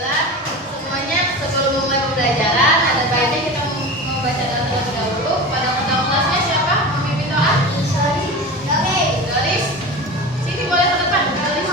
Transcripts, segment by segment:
Alhamdulillah, semuanya sebelum mulai pembelajaran ada baiknya kita membaca doa terlebih dahulu. Pada undang kelasnya siapa? Memimpin doa? Doris. Sini boleh ke depan. Doris.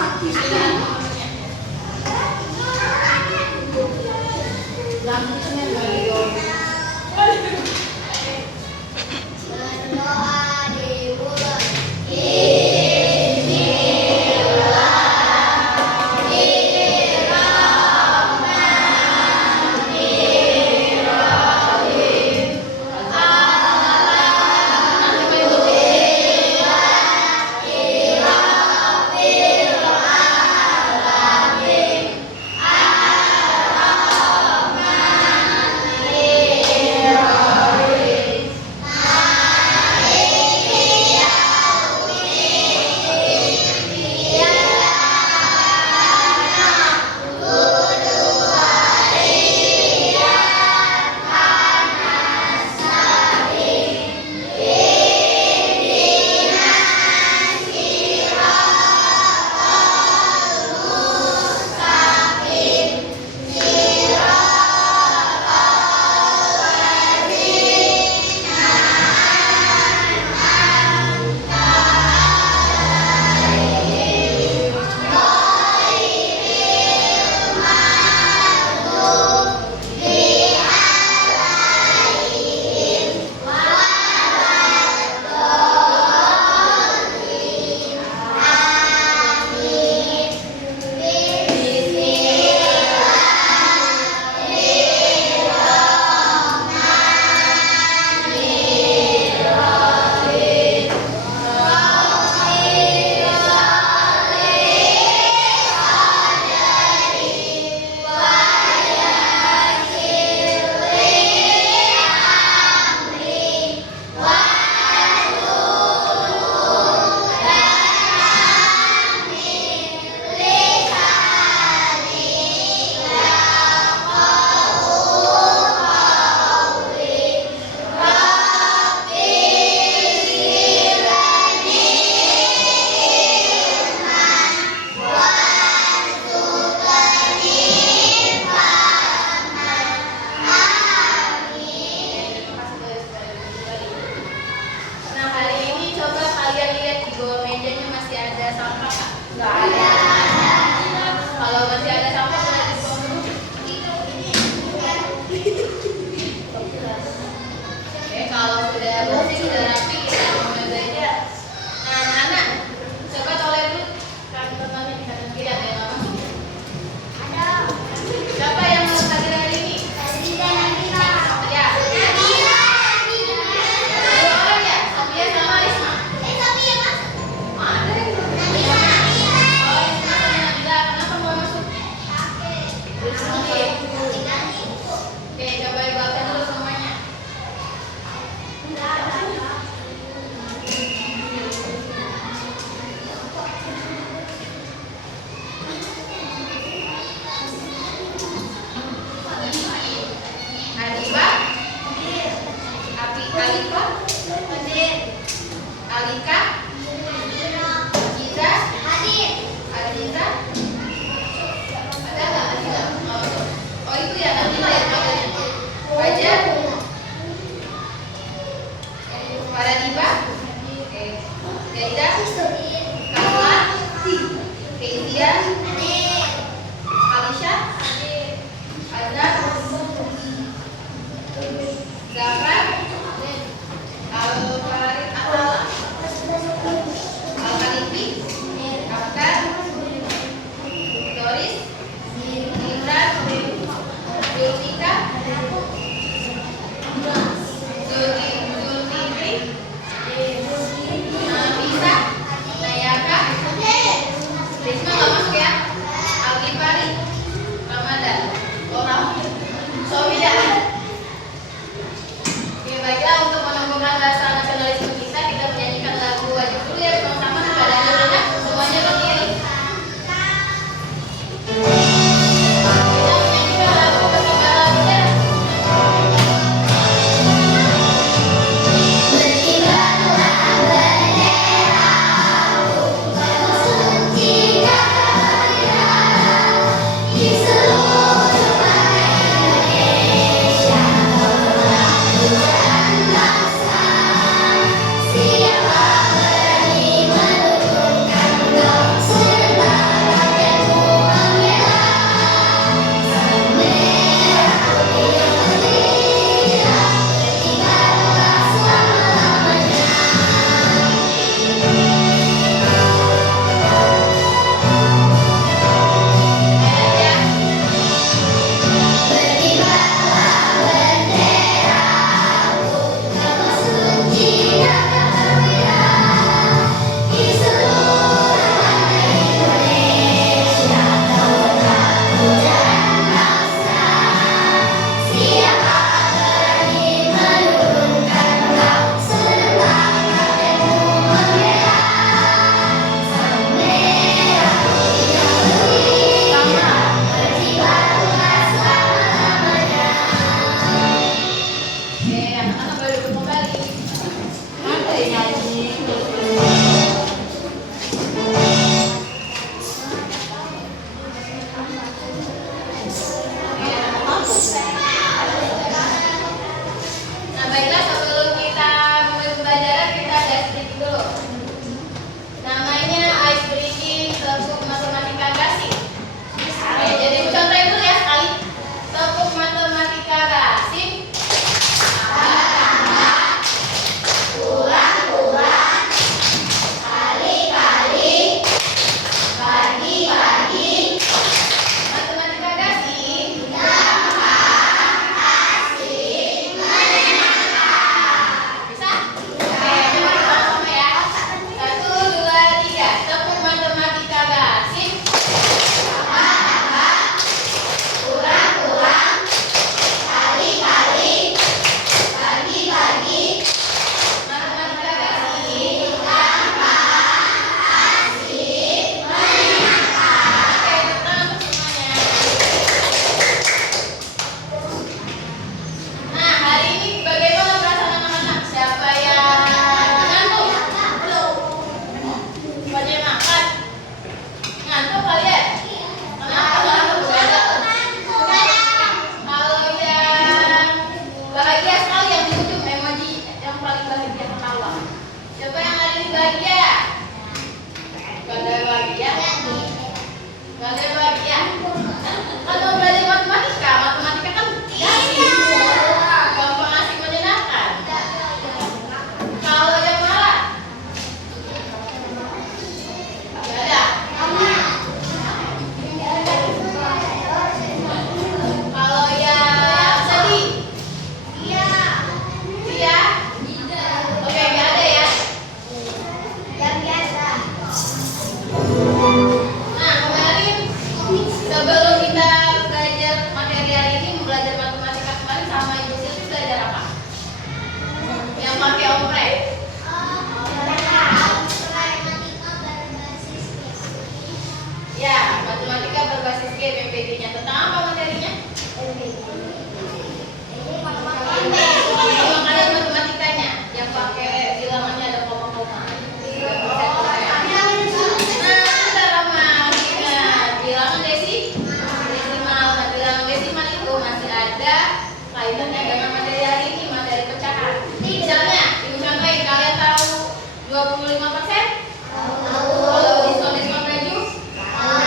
intinya dengan materi hari ini materi pecahan. Misalnya, ibu contohin, kalian tahu 25%? Kalau diskon baju? Nah,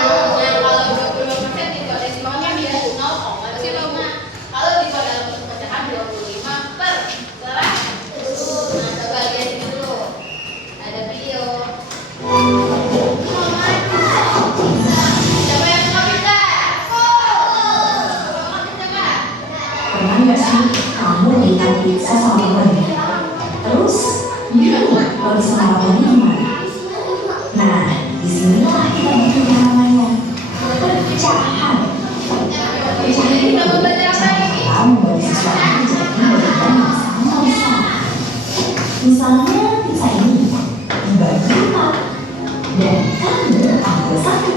kalau 25% diskon diskonnya minus 0,5. Kalau diskon dalam bentuk pecahan 25/100. Nah, coba lihat ini dulu. Ada video. Siapa yang suka pizza? Pernah nggak sih kamu makan pizza sama temennya? Terus, baru sama temennya gimana? Nah, disinilah kita bikin namanya perpecahan. Perpecahan itu cara membagi sesuatu menjadi bagian yang sama-sama. Misalnya pizza ini dibagi 4 dan kamu ambil 1.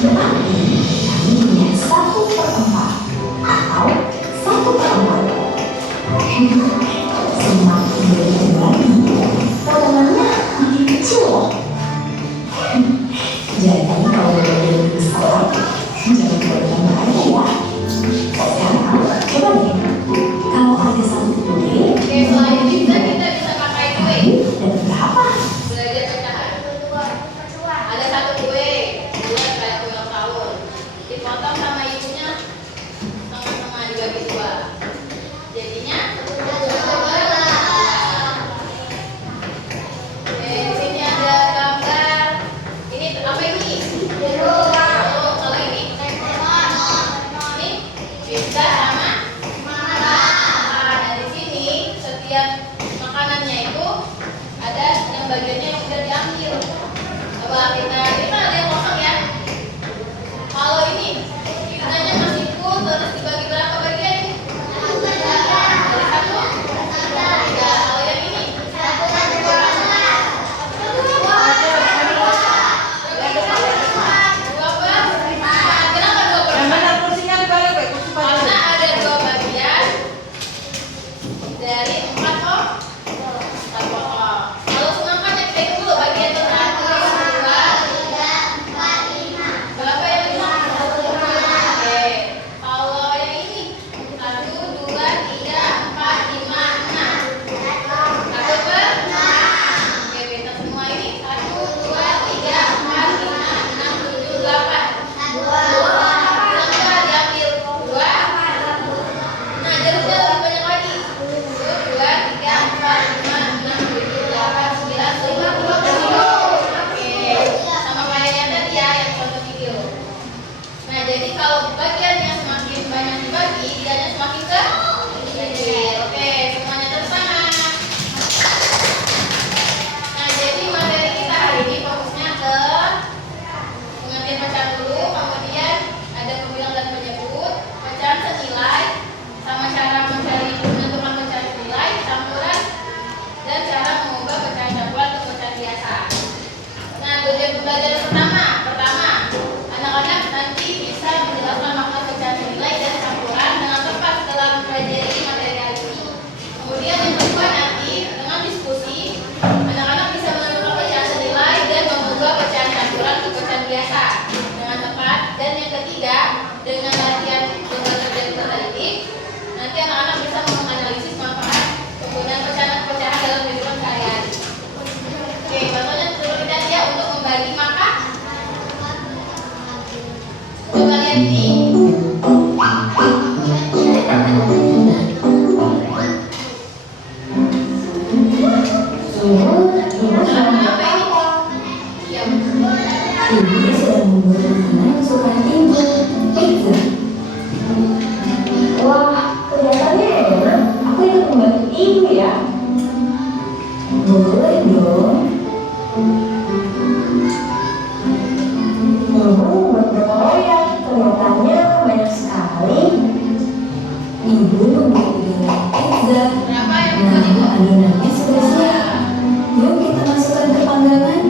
Berarti kamu punya 1/4 atau 1/4. Semakin banyak dibagi, potongannya makin kecil loh. Jadi kalau bagian besar, jangan berlama aja ya. Sekarang coba deh, kalau ada 1 kue, Oke, selain pizza kita bisa pakai kue. dan berapa? Belajar pecahan. Ada 1 kue, buat kayak kue ulang tahun. Dipotong sama ibunya sama-sama dibagi 2. Jadinya Oke, di sini ada gambar. Ini apa ini? Kalau ini pizza sama nah, di sini setiap makanannya itu ada yang bagiannya yang udah diambil. Coba kita ada yang kosong ya. Kalau ini pizzanya masih full terus dibagi berapa bagian? Dari 1? 3. Kalau yang ini? 2 per 5. Kenapa 2 per 5? Karena ada 2 bagian dari 4 potong. Kalau semuanya kita hitung dulu bagian ke 1, 2, 3, 4, 5. Berapa yang 5? Oke. Kalau yang ini 1, 2, 3, 4, 5, 6. 1 per 6. Oke, kita semua ini 1, 2, 3, 4, 5, 6, 7, 8. 2 diambil 2. Nah, jarumnya lebih banyak lagi. 1, 2, 3, 4, 5, 6, 7, 8, 9, 10, 20. Oke, sama kayak yang tadi ya, yang contoh video. Nah, jadi kalau bagiannya semakin banyak dibagi, tidaknya semakin kecil. Oke, semuanya tersama. Nah, jadi materi kita hari ini fokusnya ke pengertian pecahan dulu, kemudian ada pembilang dan penyebut, pecahan senilai, sama cara mencari menentukan pecahan senilai, campuran, dan cara mengubah pecahan campuran ke pecahan biasa. Nah, tujuan pembelajaran pertama, anak-anak nanti bisa menjelaskan makna pecahan senilai dan campuran dengan tepat setelah mempelajari materi hari ini. Kemudian yang kedua nanti dengan diskusi, anak-anak bisa menentukan pecahan senilai dan mengubah pecahan campuran ke pecahan biasa dengan tepat. Dan yang ketiga, dengan latihan lembaga dan terdidik, nanti anak-anak bisa menganalisis manfaat penggunaan pecahan-pecahan dalam kehidupan sehari-hari. Oke, contohnya dulu lihat ya untuk membagi makan. Coba lihat ini. Apa ini? Ya. Ibu sedang membuat makanan kesukaan ibu, pizza. Wah, kelihatannya enak. Aku ikut membantu ibu ya. Boleh dong. Buat berapa ya? Kelihatannya banyak sekali. Ibu membuat dengan pizza. Berapa yang Nah, buat ibu? adonannya sudah siap. Yuk kita masukkan ke panggangan.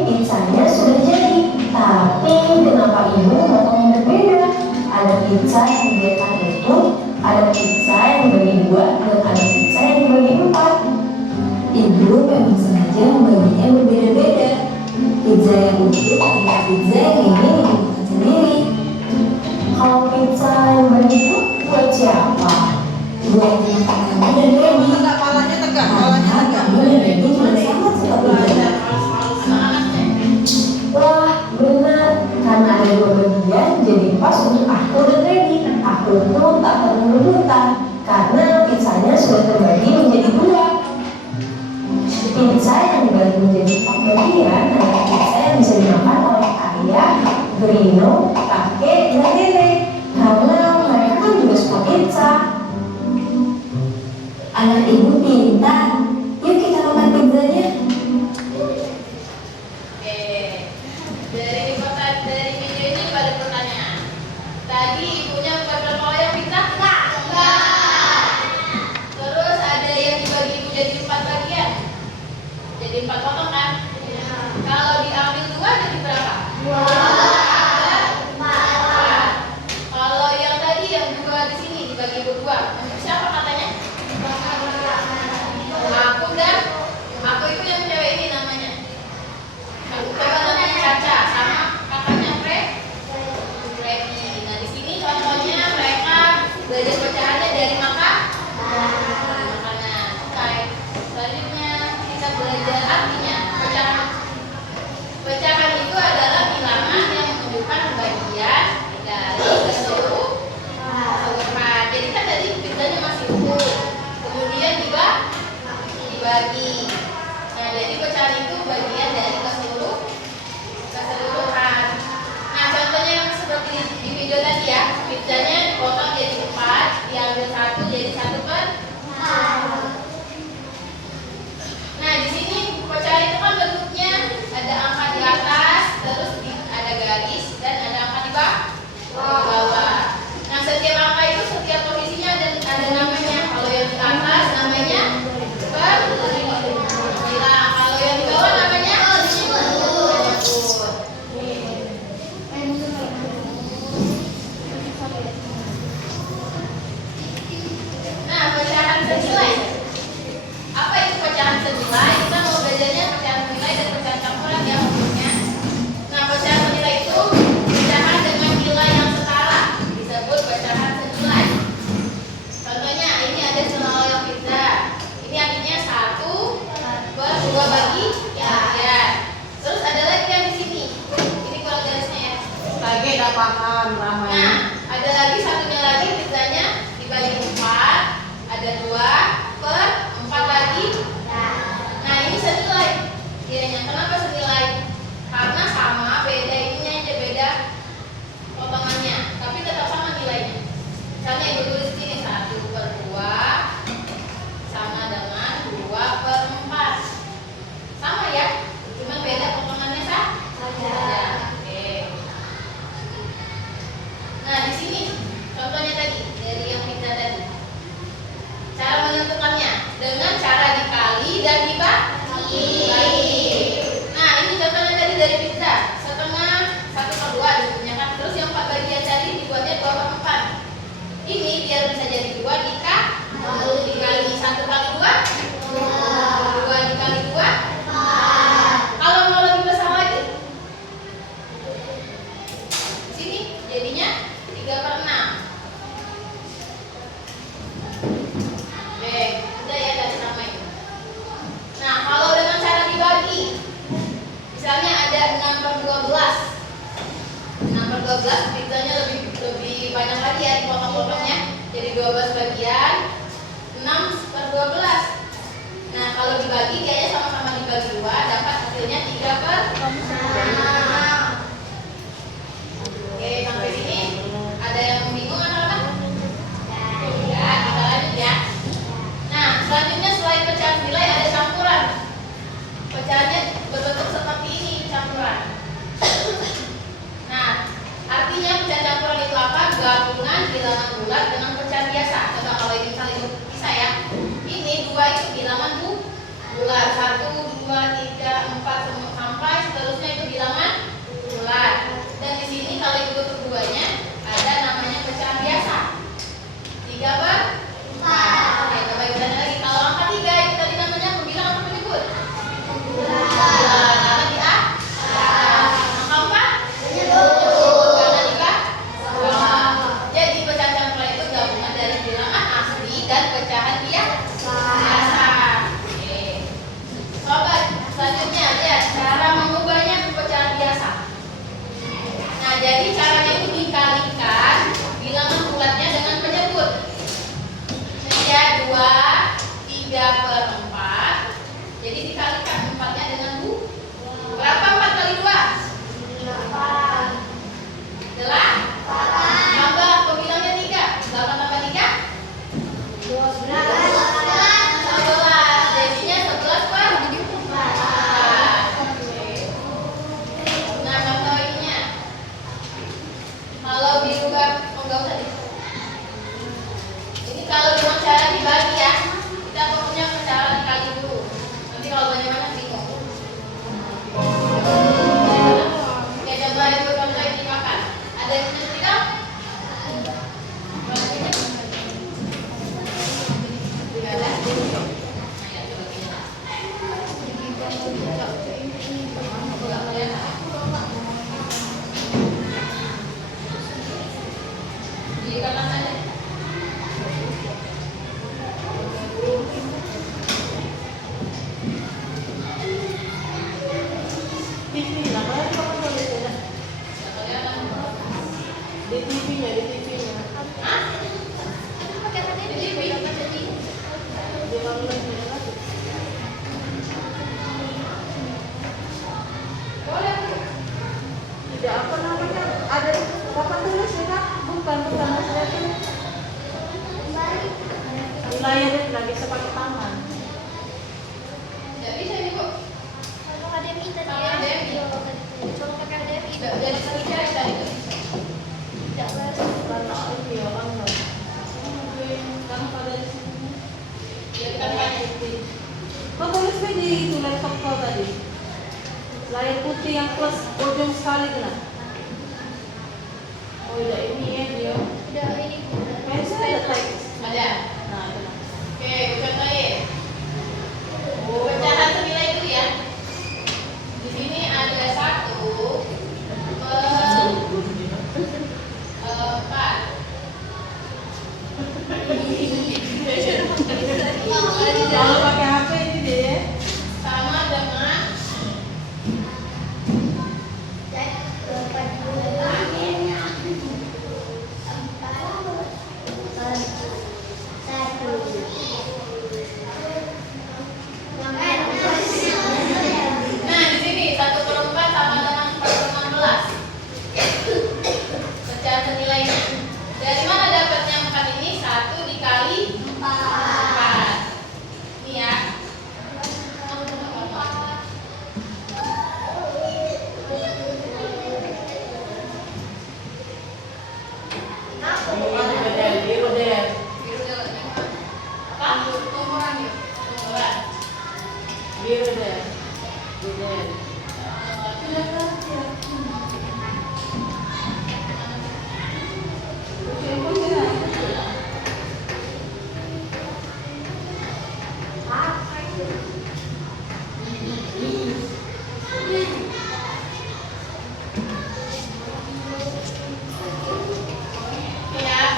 Pizzanya sudah jadi. Tapi kenapa ibu motong yang berbeda? Ada pizza yang dibuatkan utuh, ada pizza yang dibagi 2, dan ada pizza yang dibagi 4. Ibu memang sengaja membaginya berbeda-beda. Pizza yang utuh adalah pizza yang ingin dibuat sendiri. Kalau pizza Buat siapa? Buat kamu dan Debbie. Tegak, palanya tegak, palanya Karena tegak. kamu dan Debbie juga sama seperti itu. Wah, benar. Karena ada dua bagian, jadi pas untuk aku dan Debbie. Aku pun tak perlu rebutan, karena pizzanya sudah terbagi menjadi dua. Pizza yang dibagi menjadi 4 bagian adalah pizza yang bisa dimakan oleh ayah, Brino, kakek, dan nenek. Karena mereka kan juga suka pizza. Anak ibu pintar. Yuk kita makan pizzanya. Oke, dari video ini pada pertanyaan. Tadi ibunya buat berapa loyang pizza? Enggak. Terus ada yang dibagi ibu jadi 4 bagian. Jadi 4 potong kan? Kalau diambil 2 jadi berapa? 4. Kalau yang tadi yang 2 di sini dibagi ibu 2. Untuk siapa katanya? Aku itu yang cewek ini namanya. Aku coba namanya Caca sama kakaknya Freddy. Nah di sini contohnya mereka belajar pecahannya dari makanan. Oke. Selanjutnya kita belajar artinya pecahan. Pecahan itu adalah bilangan yang menunjukkan bagian dari keseluruhan. Jadi kan tadi pizzanya masih utuh, kemudian dibagi. Nah jadi pecahan itu bagian dari keseluruhan. Nah contohnya yang seperti di video tadi ya, pizzanya dipotong jadi 4, diambil 1 jadi 1/4. Nah di sini pecahan itu kan bentuknya ada angka di atas, terus ada garis dan ada angka di bawah. Nah setiap angka itu setiap posisinya ada namanya. Kalau yang di atas namanya bilang, kalau yang di bawah namanya nah pecahan senilai. Apa itu pecahan senilai? Kita mau belajarnya pecahan senilai dan pecahan campuran ya maksudnya. Nah pecahan senilai itu pecahan dengan nilai yang setara disebut pecahan senilai. Contohnya ini ada seloyang pizza. Ini artinya 1/2 bagi ya. Terus ada lagi yang di sini. Ini kalau garisnya ya. Lagi udah paham ramai. Nah ada lagi satunya lagi pizzanya dibagi 4. Ada 2/4 lagi. Nah ini senilai. Kiranya kenapa senilai? Karena sama, beda ininya aja beda potongannya, tapi tetap sama nilainya. Misalnya ibu tulis ini 1/2 sama dengan 2/4. Sama ya, cuma beda potongannya saja. Oke. Nah di sini contohnya tadi dari yang pizza tadi. Cara menentukannya dengan cara dikali dan dibagi. Nah ini contohnya tadi dari pizza, setengah 1/2 dibuatnya kan. Terus yang 4 bagian tadi dibuatnya 2/4. Ini biar bisa jadi 2 dikali 1 kali 2, 2 dikali 2. Kalau mau lebih besar lagi, di sini jadinya 3/6. Oke, udah ya dari sama itu. Nah, kalau dengan cara dibagi, misalnya ada 6/12. 6/12 pizzanya lebih banyak lagi ya dipotong-potongnya. Jadi 12 bagian, 6/12. Nah, kalau dibagi kayaknya sama-sama dibagi 2, dapat hasilnya 3/6. Oke, sampai sini ada yang bingung atau apa? Ya, kita lanjut ya. Nah, selanjutnya selain pecahan nilai ada campuran. Pecahannya berbentuk seperti ini campuran. Nah, artinya pecahan campuran itu apa? Gabungan bilangan bulat dengan pecahan biasa. Coba kalau ini saling bisa ya. Ini 2 itu bilangan bulat. 1, 2, 3, 4 sampai seterusnya itu bilangan bulat. Dan di sini kalau itu keduanya ada namanya pecahan biasa. 3/4. Oke, coba kita lagi. Kalau angka 3 itu tadi namanya pembilang atau penyebut? Karena di A. Angka 4 penyebut. Karena di B. Jadi pecahan campuran itu gabungan 2, 3/4. Jadi dikalikan 4-nya dengan berapa 4 kali 2? 8. Tambah pembilangnya 3. 8 tambah 3? 11. Jadinya 11 Pak. Nah, faktorinya kalau dirubah, enggak usah deh. Ini kalau dengan cara dibagi ya, kita punya cara dikali dulu. Nanti kalau banyak-banyak bingung. Oke, coba ibu contoh ini makan. Ada yang punya cerita? Tidak ada? Nah, ya, coba kita. Di kanan saja. TV lah, kalau kamu tulis ya. Di TV-nya, di TV-nya. Hah? Jadi, Dia kalau lagi lagi. boleh Bu. Tidak apa namanya? Ada papan tulis ya Kak? Bukan maksudnya itu. Layarnya nggak bisa pakai tangan. Nggak bisa ini Bu. Kalau HDMI tadi Kalau ya, HDMI. coba pakai HDMI. Nggak jadi segitiga tadi itu. Tidak beres. Karena ini ya kan nggak. Kan pada di sini. Jadi kan banyak. Kau tulisnya di itu laptop kau tadi. Layar putih yang plus ujung sekali itu nah. Oh iya ini ya dia. Udah ini Bu. Pensel ada teks. Ada. Nah itu nah. Oke, contohin. Pecahan senilai itu ya. Di sini ada 1/4. Kalau pakai HP ini deh. Sama dengan nah di sini 1/4 sama dengan 4/16. Pecahan senilainya. Dari mana dapatnya 4 ini? 1 dikali 4. Ini ya. Bukan bedel, biru deh. Biru dulu. Apa? Umuran yuk. Umuran. Biru deh. Bedel. Ya.